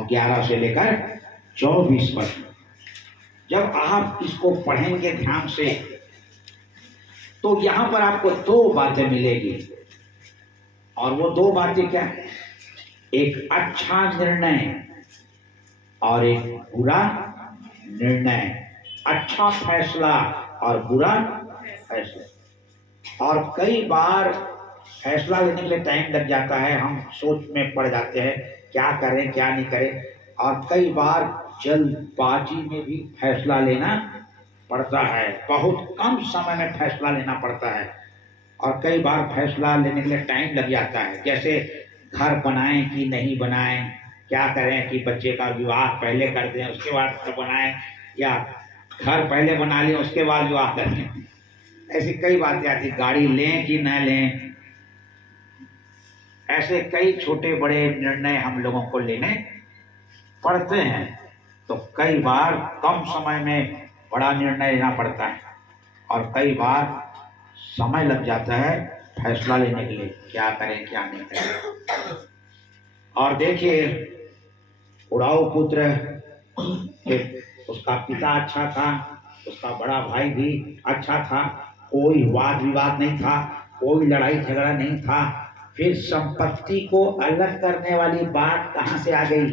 और 11 से लेकर 24 पद। जब आप इसको पढ़ेंगे ध्यान से तो यहां पर आपको दो बातें मिलेगी, और वो दो बातें क्या है? एक अच्छा निर्णय और एक बुरा निर्णय, अच्छा फैसला और बुरा फैसला। और कई बार फैसला लेने के लिए टाइम लग जाता है, हम सोच में पड़ जाते हैं क्या करें क्या नहीं करें, और कई बार जल्दबाजी में भी फैसला लेना पड़ता है, बहुत कम समय में फैसला लेना पड़ता है, और कई बार फैसला लेने के लिए टाइम लग जाता है। जैसे घर बनाएं कि नहीं बनाएं, क्या करें कि बच्चे का विवाह पहले कर दें उसके बाद घर बनाएं, या घर पहले बना लें उसके बाद विवाह करें। ऐसी कई बातें आती, गाड़ी लें कि न लें, ऐसे कई छोटे बड़े निर्णय हम लोगों को लेने पड़ते हैं। तो कई बार कम समय में बड़ा निर्णय लेना पड़ता है, और कई बार समय लग जाता है फैसला लेने के लिए, क्या करें क्या नहीं करें। और देखिए, उड़ाऊ पुत्र उसका पिता अच्छा था, उसका बड़ा भाई भी अच्छा था, कोई वाद विवाद नहीं था, कोई लड़ाई झगड़ा नहीं था। फिर संपत्ति को अलग करने वाली बात कहां से आ गई?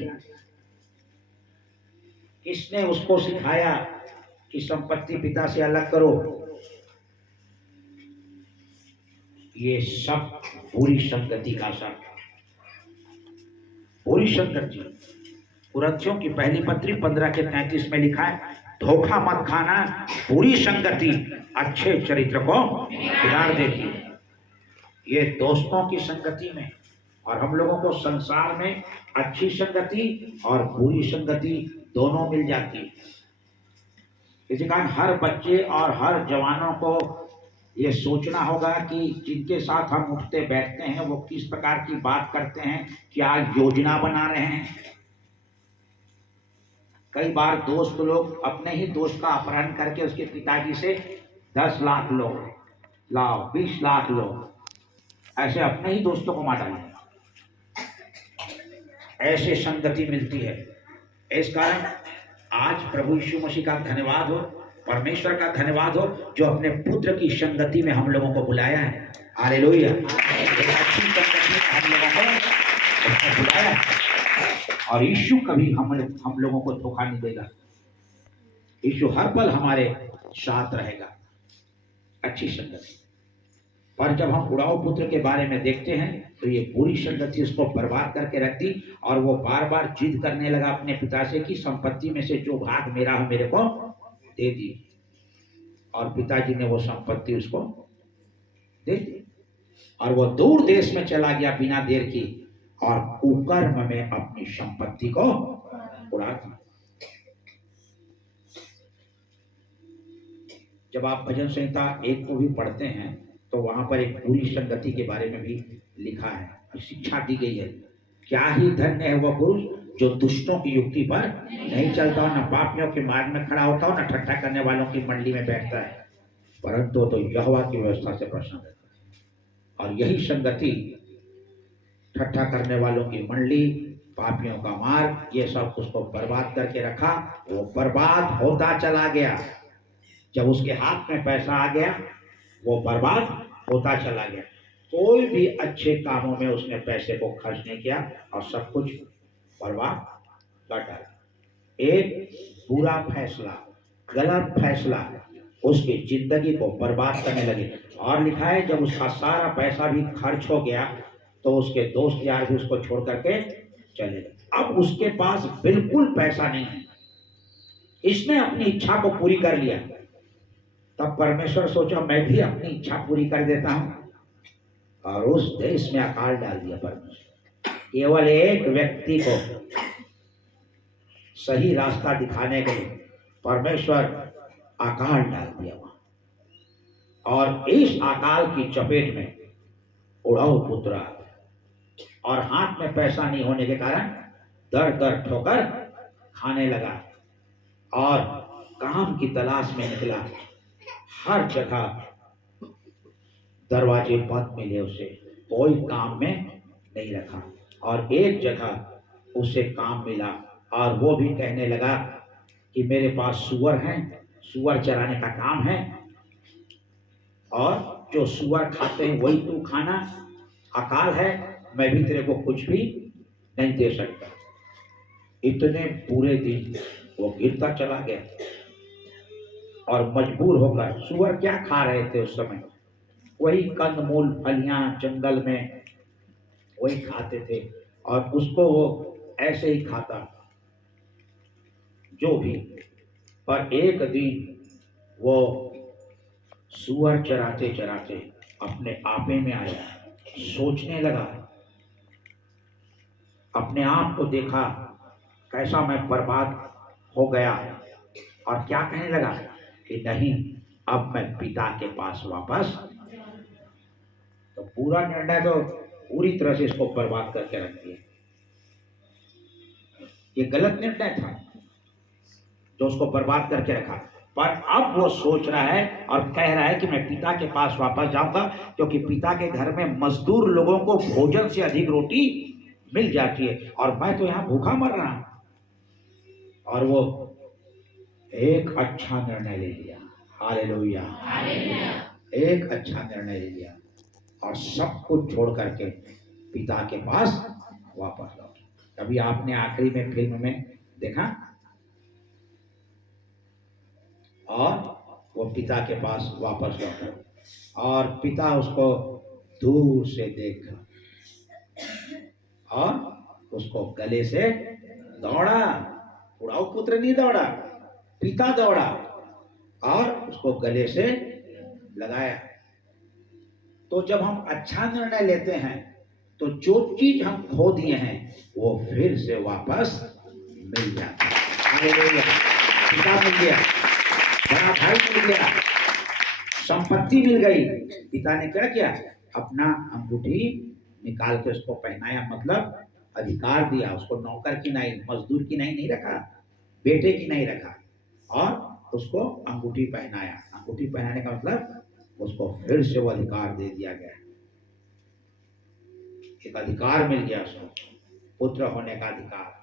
किसने उसको सिखाया कि संपत्ति पिता से अलग करो? ये सब बुरी संगति का असर, बुरी संगति। कुरिन्थियों की पहली पत्री 15 के 33 में लिखा है, धोखा मत खाना, बुरी संगति अच्छे चरित्र को बिगाड़ देती है। ये दोस्तों की संगति में, और हम लोगों को संसार में अच्छी संगति और बुरी संगति दोनों मिल जाती है। इसी कारण हर बच्चे और हर जवानों को ये सोचना होगा कि जिनके साथ हम उठते बैठते हैं वो किस प्रकार की बात करते हैं, क्या योजना बना रहे हैं। कई बार दोस्त लोग अपने ही दोस्त का अपहरण करके उसके पिताजी से 10 लाख लो, लाओ 20 लाख लो, ऐसे अपने ही दोस्तों को मार डालेंगे। ऐसे संगति मिलती है। इस कारण आज प्रभु यीशु मसीह का धन्यवाद हो, परमेश्वर का धन्यवाद हो, जो अपने पुत्र की संगति में हम लोगों को बुलाया है। हालेलुया। अच्छी संगति में हम लोगों को बुलाया है, और यीशु कभी हम लोगों को धोखा नहीं देगा। यीशु हर पल हमारे साथ रहेगा। अच्छी संगति। पर जब हम उड़ाऊ पुत्र के बारे में देखते हैं तो ये बुरी संगति उसको बर्बाद करके रखती, और वो बार बार जिद करने लगा अपने पिता से कि संपत्ति में से जो भाग मेरा हो मेरे को दे दी। और पिताजी ने वो संपत्ति उसको दे दी, और वो दूर देश में चला गया बिना देर की, और कुकर्म में अपनी संपत्ति को उड़ा दी। जब आप भजन संहिता 1 को भी पढ़ते हैं तो वहां पर एक बुरी संगति के बारे में भी लिखा है, शिक्षा दी गई है। क्या ही धन्य है वह पुरुष जो दुष्टों की युक्ति पर नहीं चलता हो, न पापियों के मार्ग में खड़ा होता हो, न ठट्ठा करने वालों की मंडली में बैठता है, परंतु तो यहोवा की व्यवस्था से प्रसन्न रहता है। और यही संगति, ठट्ठा करने वालों की मंडली, पापियों का मार्ग, ये सब उसको बर्बाद करके रखा। वो बर्बाद होता चला गया। जब उसके हाथ में पैसा आ गया वो बर्बाद होता चला गया। कोई भी अच्छे कामों में उसने पैसे को खर्च नहीं किया, और सब कुछ बर्बाद कर डाला। एक बुरा फैसला, गलत फैसला उसकी जिंदगी को बर्बाद करने लगे। और लिखा है जब उसका सारा पैसा भी खर्च हो गया तो उसके दोस्त यार भी उसको छोड़ करके चले गए। अब उसके पास बिल्कुल पैसा नहीं है, इसने अपनी इच्छा को पूरी कर लिया। तब परमेश्वर सोचा मैं भी अपनी इच्छा पूरी कर देता हूं, और उस देश में अकाल डाल दिया परमेश्वर। केवल एक व्यक्ति को सही रास्ता दिखाने के लिए परमेश्वर अकाल डाल दिया वहां, और इस अकाल की चपेट में उड़ाऊ पुत्र आ गया। और हाथ में पैसा नहीं होने के कारण दर दर ठोकर खाने लगा, और काम की तलाश में निकला। हर जगह दरवाजे बंद मिले उसे, कोई काम में नहीं रखा। और एक जगह उसे काम मिला और वो भी कहने लगा कि मेरे पास सूअर हैं, सूअर चराने का काम है और जो सूअर खाते हैं वही तू खाना, अकाल है, मैं भी तेरे को कुछ भी नहीं दे सकता। इतने पूरे दिन वो गिरता चला गया और मजबूर होकर, सूअर क्या खा रहे थे उस समय, वही कंदमूल फलियां जंगल में वही खाते थे और उसको वो ऐसे ही खाता जो भी। पर एक दिन वो सूअर चराते चराते अपने आपे में आया, सोचने लगा, अपने आप को देखा कैसा मैं बर्बाद हो गया और क्या कहने लगा कि नहीं, अब मैं पिता के पास वापस। तो पूरा निर्णय तो पूरी तरह से इसको बर्बाद करके रख दिया। ये गलत निर्णय था जो उसको बर्बाद करके रखा, पर अब वो सोच रहा है और कह रहा है कि मैं पिता के पास वापस जाऊंगा, क्योंकि पिता के घर में मजदूर लोगों को भोजन से अधिक रोटी मिल जाती है और मैं तो यहाँ भूखा मर रहा हूं। और वो एक अच्छा निर्णय ले लिया, हालेलुया, एक अच्छा निर्णय ले लिया और सब कुछ छोड़ करके पिता के पास वापस लौटा। कभी आपने आखिरी में फिल्म में देखा, और वो पिता के पास वापस लौटा और पिता उसको दूर से देखा और उसको गले से दौड़ा। उड़ाऊ पुत्र नहीं दौड़ा, पिता दौड़ा और उसको गले से लगाया। तो जब हम अच्छा निर्णय लेते हैं तो जो चीज हम खो दिए हैं वो फिर से वापस मिल जाता है। हालेलुया, पिता मिल गया, बड़ा भाई मिल गया, संपत्ति मिल गई। पिता ने क्या किया, अपना अंगूठी निकाल के उसको पहनाया, मतलब अधिकार दिया उसको। नौकर की नहीं, मजदूर की नहीं रखा, बेटे की नहीं रखा और उसको अंगूठी पहनाया। अंगूठी पहनाने का मतलब उसको फिर से वो अधिकार दे दिया गया, एक अधिकार मिल गया उसको, पुत्र होने का अधिकार।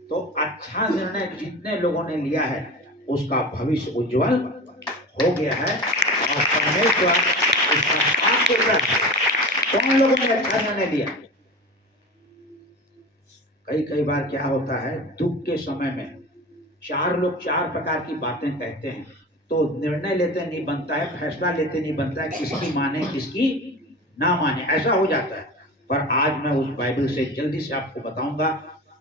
तो अच्छा निर्णय जितने लोगों ने लिया है उसका भविष्य उज्जवल हो गया है और परमेश्वर इसका साथ देता है। कौन लोगों ने अच्छा निर्णय लिया? कई बार क्या होता है, दुख के समय में चार लोग चार प्रकार की बातें कहते हैं, तो निर्णय लेते नहीं बनता है, फैसला लेते नहीं बनता है, किसकी माने किसकी ना माने, ऐसा हो जाता है। पर आज मैं उस बाइबल से जल्दी से आपको बताऊंगा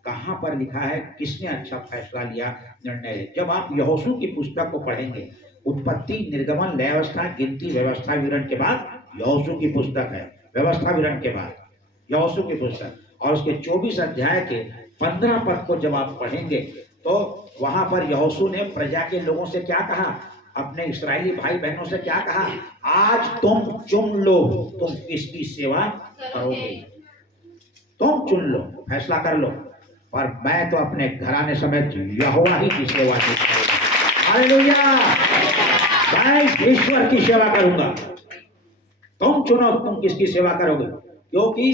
कहां पर लिखा है किसने अच्छा फैसला लिया, निर्णय लिया। जब आप यहोशू की पुस्तक को पढ़ेंगे, उत्पत्ति, निर्गमन, लय अवस्था, गिनती, व्यवस्था विवरण के बाद यहोशू की पुस्तक है, व्यवस्था विवरण के बाद यहोशू की पुस्तक, और उसके 24 अध्याय के 15 पद को जब आप पढ़ेंगे तो वहां पर यहोशू ने प्रजा के लोगों से क्या कहा, अपने इस्राएली भाई बहनों से क्या कहा, आज तुम चुन लो तुम किसकी सेवा करोगे, तुम चुन लो, फैसला कर लो, पर मैं तो अपने घराने समेत यहोवा ही की सेवा करूंगा। हालेलुया, मैं ईश्वर की सेवा करूंगा। तुम चुनो तुम किसकी सेवा करोगे, क्योंकि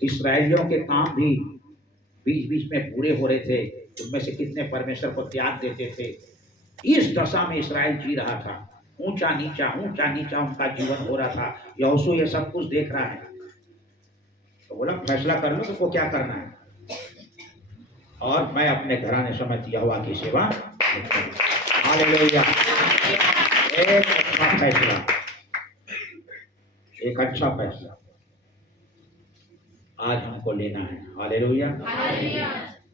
इस्राएलियों के काम भी बीच बीच में पूरे हो रहे थे। उनमें से कितने परमेश्वर को त्याग देते थे। इस दशा में इस्राएल जी रहा था, ऊंचा नीचा उनका जीवन हो रहा था। यहोशू ये सब कुछ देख रहा है, तो बोला फैसला कर लो तुमको क्या करना है, और मैं अपने घराने समेत यहोवा की सेवा। हालेलुया, एक अच्छा फैसला, एक अच्छा फैसला आज हमको लेना है। हालेलुया।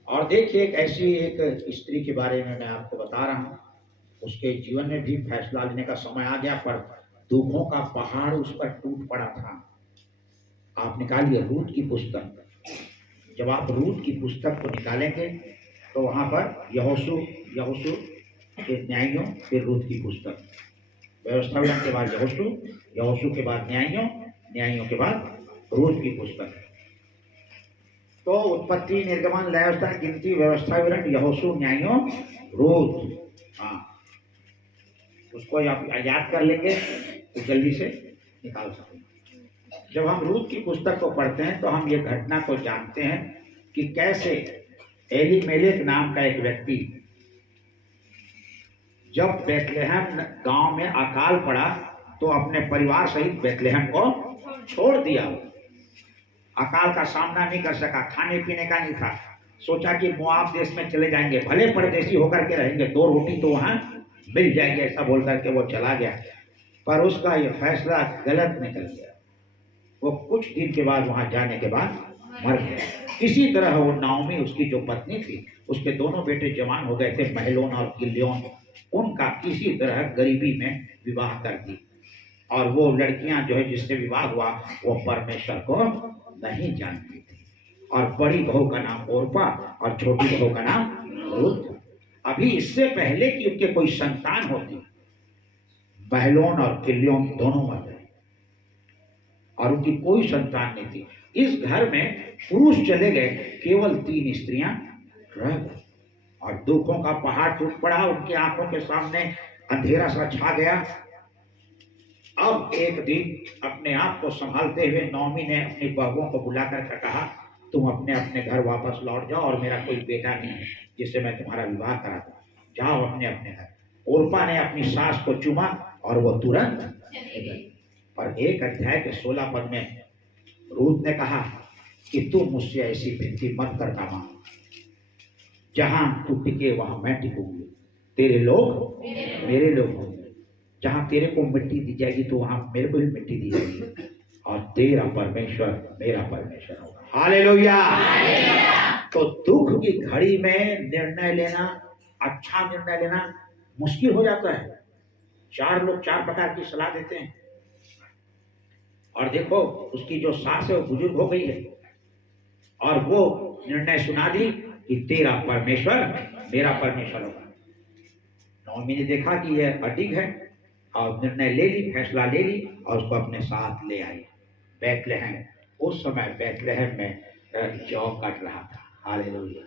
और देखिए, एक ऐसी एक स्त्री के बारे में मैं आपको बता रहा हूँ, उसके जीवन में भी फैसला लेने का समय आ गया, पर दुखों का पहाड़ उस पर टूट पड़ा था। आप निकालिए रूत की पुस्तक, जब आप रूत की पुस्तक को निकालेंगे तो वहां पर यहोशू के न्यायों, फिर रूत की पुस्तक, व्यवस्था विवरण के बाद यहोशू के बाद न्यायों के बाद रूत की पुस्तक। तो उत्पत्ति, निर्गमन, लय अवस्था, गिनती, व्यवस्था विवरण, यहोशू, न्यायों, रूत, हाँ, उसको आप याद कर लेंगे तो जल्दी से निकाल सकेंगे। जब हम रूत की पुस्तक को पढ़ते हैं तो हम ये घटना को जानते हैं कि कैसे एलीमेलेक नाम का एक व्यक्ति जब बेथलेहम गांव में अकाल पड़ा तो अपने परिवार सहित बेथलेहम को छोड़ दिया। अकाल का सामना नहीं कर सका, खाने पीने का नहीं था, सोचा कि मोआब देश में चले जाएंगे, भले परदेशी होकर के रहेंगे, 2 रोटी तो वहां मिल जाएगी, ऐसा बोल करके वो चला गया। पर उसका ये फैसला गलत निकल गया। वो कुछ दिन के बाद वहां जाने के बाद मर गया। इसी तरह वो नाओमी, उसकी जो पत्नी थी, उसके दोनों बेटे जवान हो गए थे, महलोन और किल्योन, उनका किसी तरह गरीबी में विवाह कर दी। और वो लड़कियां जो है जिससे विवाह हुआ वो परमेश्वर को नहीं जानती थी। और बड़ी बहू का नाम ओरपा और छोटी बहू का नाम रूत। अभी इससे पहले कि उनके कोई संतान होती, महलोन और किल्योन दोनों मर गए और उनकी कोई संतान नहीं थी। इस घर में पुरुष चले गए, केवल 3 स्त्रियां रह गई और दुखों का पहाड़ टूट पड़ा। उनकी आंखों के सामने अंधेरा सा छा गया। अब एक दिन अपने आप को संभालते हुए नौमी ने अपनी बहुओं को बुलाकर कहा, तुम अपने अपने घर वापस लौट जाओ और मेरा कोई बेटा नहीं है जिससे मैं तुम्हारा विवाह करा दूं, जाओ अपने अपने घर। ओरपा ने अपनी सास को चूमा और वो तुरंत निकल। और 1 अध्याय के 16 पद में रूत ने कहा कि तू मुझसे ऐसी विनती मत करना मां, जहां तू टिके वहां मैं टिकूंगी, तेरे लोग मेरे लोग होंगे। जहां तेरे को मिट्टी दी जाएगी तो वहां मेरे को भी मिट्टी दी जाएगी और तेरा परमेश्वर मेरा परमेश्वर होगा। हालेलुया। तो दुख की घड़ी में निर्णय लेना, अच्छा निर्णय लेना मुश्किल हो जाता है। 4 लोग 4 प्रकार की सलाह देते हैं। और देखो उसकी जो सास है वो बुजुर्ग हो गई है और वो निर्णय सुना दी कि तेरा परमेश्वर मेरा परमेश्वर होगा। नौमी ने देखा कि यह अडिग है और निर्णय ले ली, फैसला ले ली और उसको अपने साथ ले आई बैतलहम। उस समय बैतलहम में जौ कट रहा था। हालेलुया।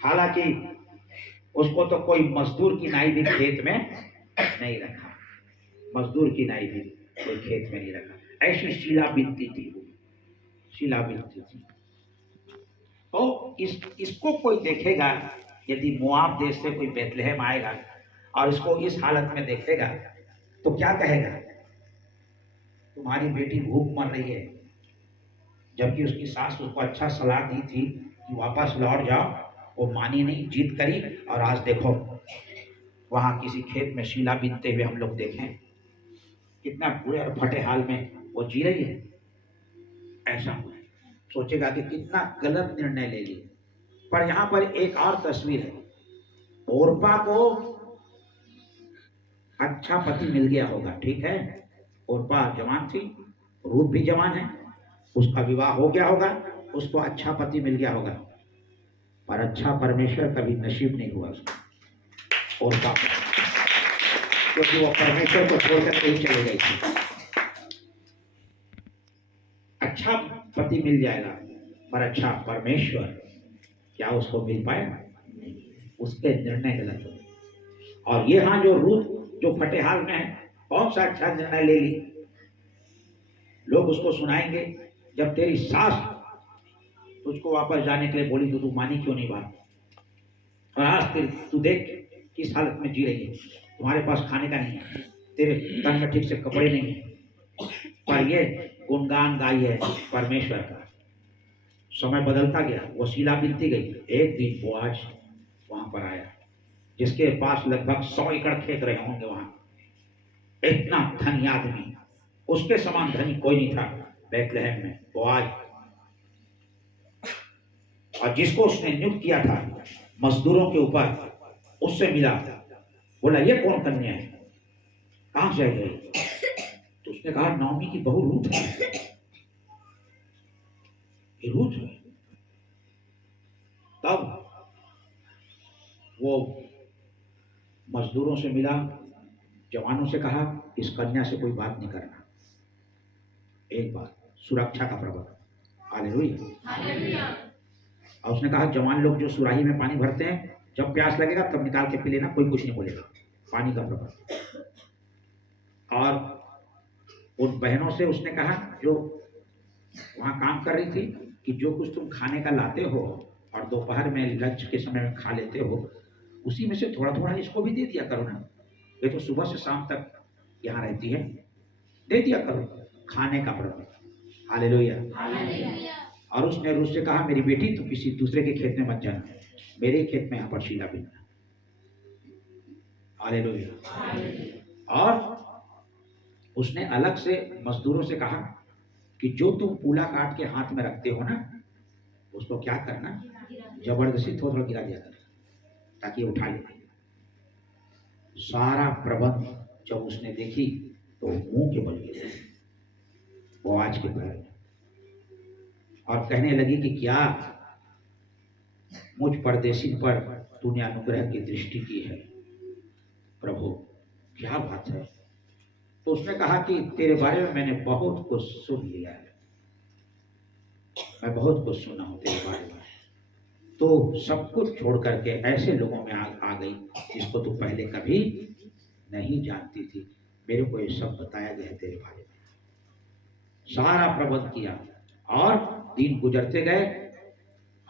हालांकि उसको तो कोई मजदूर की नाई भी खेत में नहीं रखा, मजदूर की नाई भी कोई खेत में नहीं रखा। ऐसी शीला बिनती थी, शीला बिनती थी। तो इसको कोई देखेगा, यदि मोआब देश से कोई बैतलहम आएगा और इसको इस हालत में देखेगा तो क्या कहेगा, तुम्हारी बेटी भूख मर रही है, जबकि उसकी सास उसको अच्छा सलाह दी थी कि वापस लौट जाओ। वो मानी नहीं, जिद करी और आज देखो वहां किसी खेत में शीला बीनते हुए हम लोग देखें, कितना बुरे और फटे हाल में वो जी रही है। ऐसा हुआ, सोचेगा कि कितना गलत निर्णय ले लिए। पर यहाँ पर एक और तस्वीर है, ओरपा को अच्छा पति मिल गया होगा, ठीक है, ओरपा जवान थी, रूत भी जवान है, उसका विवाह हो गया होगा, उसको अच्छा पति मिल गया होगा, पर अच्छा परमेश्वर कभी नसीब नहीं हुआ उसको ओरपा, क्योंकि वो परमेश्वर को छोड़कर कहीं चले गई थी। अच्छा पति मिल जाएगा पर अच्छा परमेश्वर क्या उसको मिल पाएगा? उसके निर्णय गलत हो। और ये हाँ जो रूत जो फटे हाल में है, कौन सा अच्छा निर्णय ले ली। लोग उसको सुनाएंगे, जब तेरी सास तुझको वापस जाने के लिए बोली तो तू मानी क्यों नहीं बात। और आज तू देख किस हालत में जी रही है, तुम्हारे पास खाने का नहीं है, तेरे तन में ठीक से कपड़े नहीं है, पर ये गुणगान गाई है परमेश्वर का। समय बदलता गया, वो शीला बीतती गई। एक दिन बोआज वहां पर आया, जिसके पास लगभग 100 एकड़ खेत रहे होंगे। वहां इतना धनी आदमी, उसके समान धनी कोई नहीं था बैतलहम में, बोआज। और जिसको उसने नियुक्त किया था मजदूरों के ऊपर, उससे मिला, बोला ये कौन कन्या है, कहां से गई? तो उसने कहा नौमी की बहू रूत है, ये रूत है। तब वो मजदूरों से मिला, जवानों से कहा इस कन्या से कोई बात नहीं करना। एक बात, सुरक्षा का प्रबंध। हालेलुया। और उसने कहा जवान लोग जो सुराही में पानी भरते हैं, जब प्यास लगेगा तब निकाल के पी लेना, कोई कुछ नहीं बोलेगा। पानी का प्रबंध। और उन बहनों से उसने कहा जो वहां काम कर रही थी, कि जो कुछ तुम खाने का लाते हो और दोपहर में लंच के समय में खा लेते हो, उसी में से थोड़ा थोड़ा इसको भी दे दिया करो ना। ये तो सुबह से शाम तक यहाँ रहती है, दे दिया करो खाने का प्रबंध। हालेलुया। और उसने रूस से कहा, मेरी बेटी तू किसी दूसरे के खेत में मत जाना, मेरे खेत में यहाँ पर शीला बिनना। हालेलुया। और उसने अलग से मजदूरों से कहा कि जो तुम पूला काट के हाथ में रखते हो ना, उसको क्या करना, जबरदस्ती थोड़ा थोड़ा गिरा दिया करना ताकि उठा ले। सारा प्रबंध जब उसने देखी तो मुंह के बल गिरे वो आज के पैर में, और कहने लगी कि क्या मुझ परदेशी पर तूने अनुग्रह की दृष्टि की है प्रभु, क्या बात है। तो उसने कहा कि तेरे बारे में मैंने बहुत कुछ सुन लिया है, मैं बहुत कुछ सुना हूं तेरे बारे में, तो सब कुछ छोड़ करके ऐसे लोगों में आ गई जिसको तू पहले कभी नहीं जानती थी। मेरे को ये सब बताया गया है तेरे बारे में। सारा प्रबंध किया और दिन गुजरते गए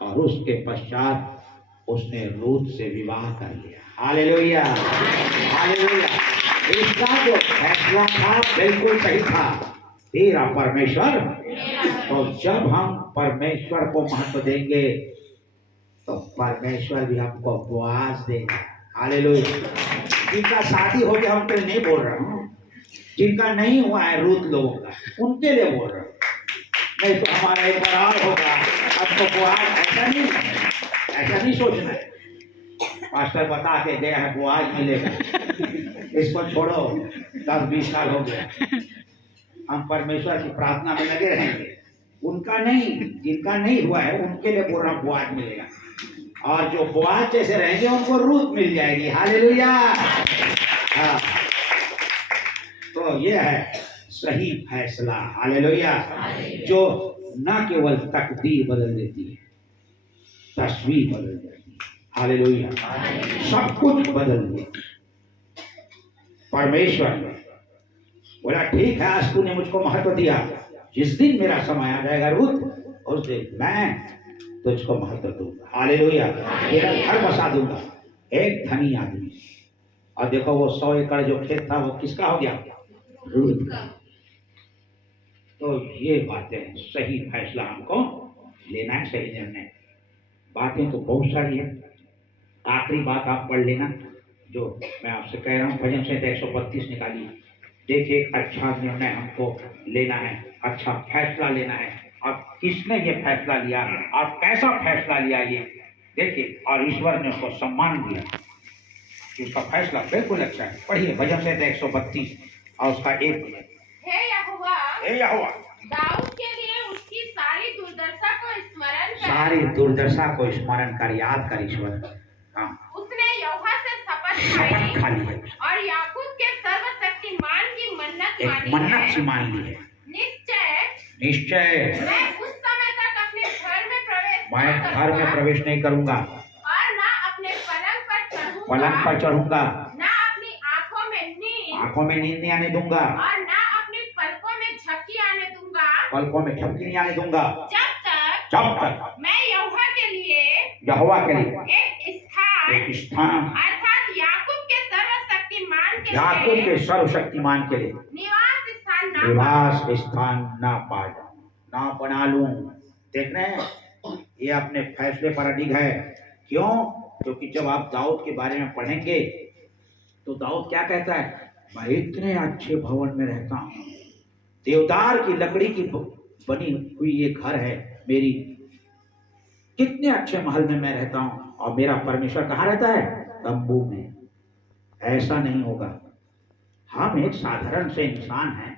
और उसके पश्चात उसने रूत से विवाह कर लिया। Hallelujah, hallelujah. इसका जो फैसला था बिल्कुल सही था, तेरा परमेश्वर। तो जब हम परमेश्वर को महत्व देंगे तो परमेश्वर भी हमको बोआज देगा। हालेलुया। जिनका शादी हो गया उनके लिए नहीं बोल रहा हूँ, जिनका नहीं हुआ है रूत लोगों का, उनके लिए बोल रहा हूँ। नहीं तो हमारा एक बार और होगा, अब तो बोआज, ऐसा नहीं सोचना है। मास्टर बता के गया है बोआज मिलेगा, इसको छोड़ो, 10-20 साल हो गया, हम परमेश्वर की प्रार्थना में लगे रहेंगे। उनका नहीं, जिनका नहीं हुआ है उनके लिए बोल रहा बोआज मिलेगा, और जो बोआज जैसे रहेंगे उनको रूत मिल जाएगी। हालेलुया। हाँ, तो ये है सही फैसला। हालेलुया। जो न केवल तकदीर बदल देती है, तस्वीर बदल देती है। हालेलुया। सब कुछ बदल देती है। परमेश्वर बोला, ठीक है, आज तूने मुझको महत्व दिया, जिस दिन मेरा समय आ जाएगा रूत, उस दिन मैं तुझको महत्व दूंगा। हालेलुया। तेरा घर बसा दूंगा। एक धनी आदमी, और देखो वो 100 एकड़ जो खेत था वो किसका हो गया, रूत का। तो ये बातें, सही फैसला हमको लेना है, सही निर्णय। बातें तो बहुत सारी है, आखिरी बात आप पढ़ लेना जो मैं आपसे कह रहा हूँ, भजन संहिता 132 निकालिए। देखिए, अच्छा निर्णय हमको लेना है, अच्छा फैसला लेना है, और किसने ये फैसला लिया और कैसा फैसला लिया ये देखिए, और ईश्वर ने उसको सम्मान दिया, उसका फैसला बिल्कुल अच्छा है। पढ़िए भजन संहिता 132 और उसका 1 मिनट। हे यहोवा, दाऊद के लिए उसकी सारी दुर्दशा को स्मरण कर, सारी दुर्दशा को स्मरण कर, याद कर ईश्वर। हाँ, उसने यहोवा से शपथ खा ली है और याकूब के सर्वशक्तिमान की एक मन्नत सी मान ली है। निश्चय मैं उस समय तक अपने घर में प्रवेश नहीं करूंगा, और ना अपने पलंग पर चढ़ूंगा, ना अपनी आंखों में नींद नहीं आने दूंगा, और ना अपनी पलकों में झपकी आने नहीं आने दूंगा, जब तक मैं यहोवा के लिए एक स्थान अर्थात याकूब के सर्वशक्तिमान के लिए निवास स्थान ना पा जाऊं, ना बना लूं। देख रहे हैं, ये अपने फैसले पर अडिग है। क्यों? क्योंकि जब आप दाऊद के बारे में पढ़ेंगे तो दाऊद क्या कहता है, मैं इतने अच्छे भवन में रहता हूँ, देवदार की लकड़ी की बनी हुई ये घर है मेरी, कितने अच्छे महल में मैं रहता हूँ, और मेरा परमेश्वर कहाँ रहता है, तंबू में। ऐसा नहीं होगा। हम एक साधारण से इंसान हैं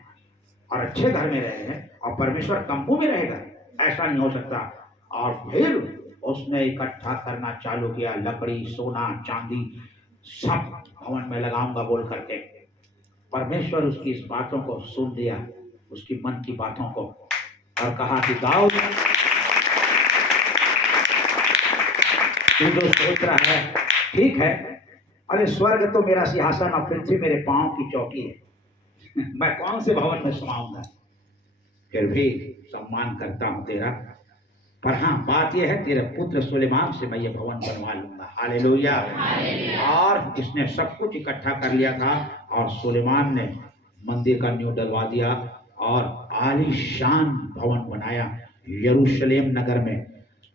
और अच्छे घर में रहे हैं, और परमेश्वर तंबू में रहेगा, ऐसा नहीं हो सकता। और फिर उसने इकट्ठा करना चालू किया, लकड़ी, सोना, चांदी, सब भवन में लगाऊंगा बोल करके। परमेश्वर उसकी इस बातों को सुन लिया, उसकी मन की बातों को, और कहा कि दाऊद, तू जो सोच रहा है ठीक है, अरे स्वर्ग तो मेरा सिंहासन और पृथ्वी मेरे पांव की चौकी है, मैं कौन से भवन में समाऊंगा, फिर भी सम्मान करता हूं तेरा, पर हाँ, बात यह है तेरे पुत्र सुलेमान से मैं ये भवन बनवा लूंगा। हालेलुया। और इसने सब कुछ इकट्ठा कर लिया था और सुलेमान ने मंदिर का नींव डलवा दिया और आलीशान भवन बनाया यरूशलेम नगर में।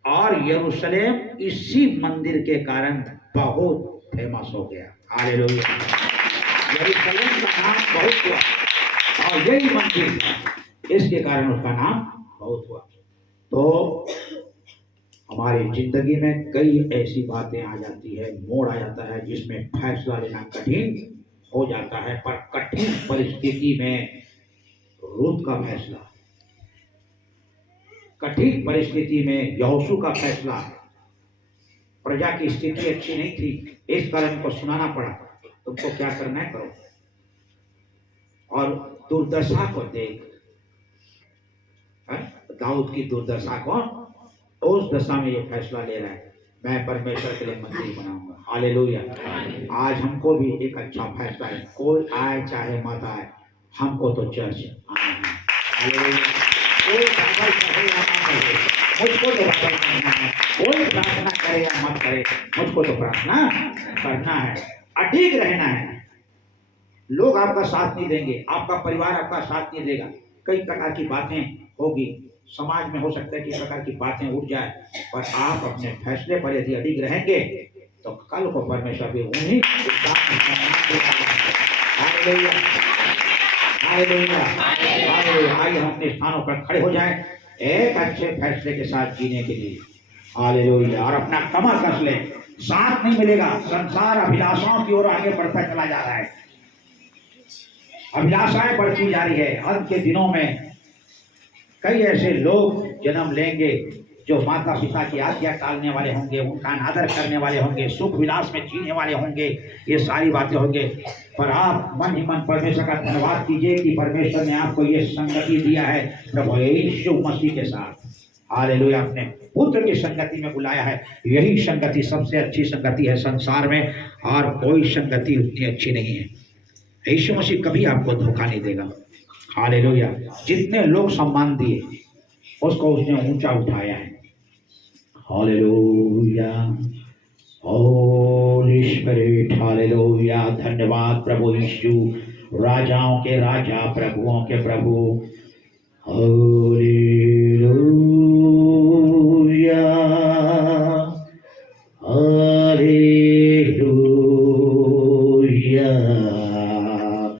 और यरूशलेम इसी मंदिर के कारण बहुत फेमस हो गया। हालेलुया। यरूशलेम का नाम बहुत हुआ और यही मंदिर इसके कारण उसका नाम बहुत हुआ। तो हमारी जिंदगी में कई ऐसी बातें आ जाती है, मोड़ आ जाता है जिसमें फैसला लेना कठिन हो जाता है। पर कठिन परिस्थिति में रूत का फैसला, कठिन परिस्थिति में यहोशू का फैसला, प्रजा की स्थिति अच्छी नहीं थी, इस कारण उनको सुनाना पड़ा तुमको क्या करना है करो। और दुर्दशा को देख, दाऊद की दुर्दशा को, उस दशा में ये फैसला ले रहा है मैं परमेश्वर के लिए मंदिर बनाऊंगा। हालेलुया। आज हमको भी एक अच्छा फैसला है, कोई आए चाहे मत आए, हमको तो चर्च आना है। हालेलुया। कोई बाइबल पढ़े या ना पढ़े, मुझको तो बाइबल पढ़ना है। कोई प्रार्थना करे या मत करे, मुझको तो प्रार्थना करना है, अडिग रहना है। लोग आपका साथ नहीं देंगे, आपका परिवार आपका साथ नहीं देगा, कई प्रकार की बातें होगी, समाज में हो सकता है कि प्रकार की बातें उठ जाए, पर आप अपने फैसले पर यदि अडिग रहेंगे तो कल को परमेश्वर भी उन्हीं आइए हम अपने स्थानों पर खड़े हो जाएं एक अच्छे फैसले के साथ जीने के लिए। हालेलुया। और अपना कमर कस ले, साथ नहीं मिलेगा। संसार अभिलाषाओं की ओर आगे बढ़ता चला जा रहा है, अभिलाषाएं बढ़ती जा रही है। अंत के दिनों में कई ऐसे लोग जन्म लेंगे जो माता पिता की आज्ञा टालने वाले होंगे, उनका अनादर करने वाले होंगे, सुख विलास में जीने वाले होंगे, ये सारी बातें होंगे। पर आप मन ही मन परमेश्वर का धन्यवाद कीजिए कि परमेश्वर ने आपको ये संगति दिया है प्रभु यीशु मसीह के साथ। हालेलुया। अपने पुत्र की संगति में बुलाया है। यही संगति सबसे अच्छी संगति है संसार में, और कोई संगति उतनी अच्छी नहीं है। यीशु मसीह कभी आपको धोखा नहीं देगा। हालेलुया। जितने लोग सम्मान दिए उसको उसने ऊंचा उठाया है। हालेलुया। होली स्पिरिट। हालेलुया। धन्यवाद प्रभु यीशु, राजाओं के राजा, प्रभुओं के प्रभु। होली